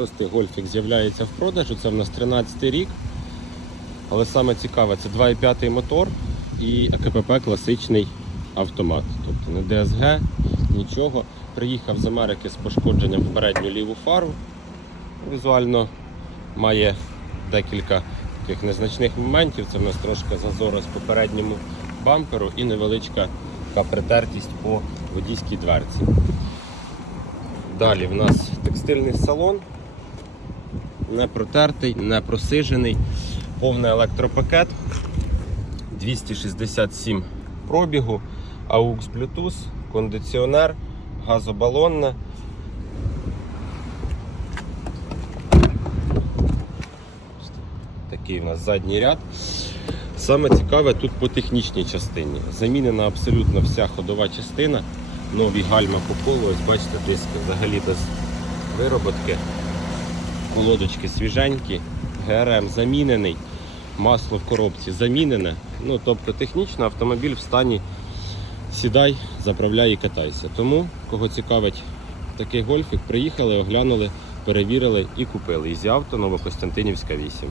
шостий гольфік з'являється в продажу. Це в нас 13 рік. Але саме цікаве, це 2,5 мотор і АКПП класичний автомат. Тобто не ДСГ, нічого. Приїхав з Америки з пошкодженням в ліву фару. Візуально має декілька таких незначних моментів. Це в нас трошки зазора з попередньому бамперу і невеличка така притертість по водійській дверці. Далі в нас текстильний салон, не протертий, не просижений, повний електропакет, 267 пробігу, AUX Bluetooth, кондиціонер, газобалонне. Такий у нас задній ряд. Саме цікаве тут по технічній частині. Замінена абсолютно вся ходова частина. Нові гальма по колу, ось бачите, диски взагалі без вироботки. Колодочки свіженькі, ГРМ замінений, масло в коробці замінене. Ну, тобто технічно автомобіль в стані сідай, заправляй і катайся. Тому, кого цікавить такий гольфік, приїхали, оглянули, перевірили і купили. Ізі авто Новокостянтинівська 8.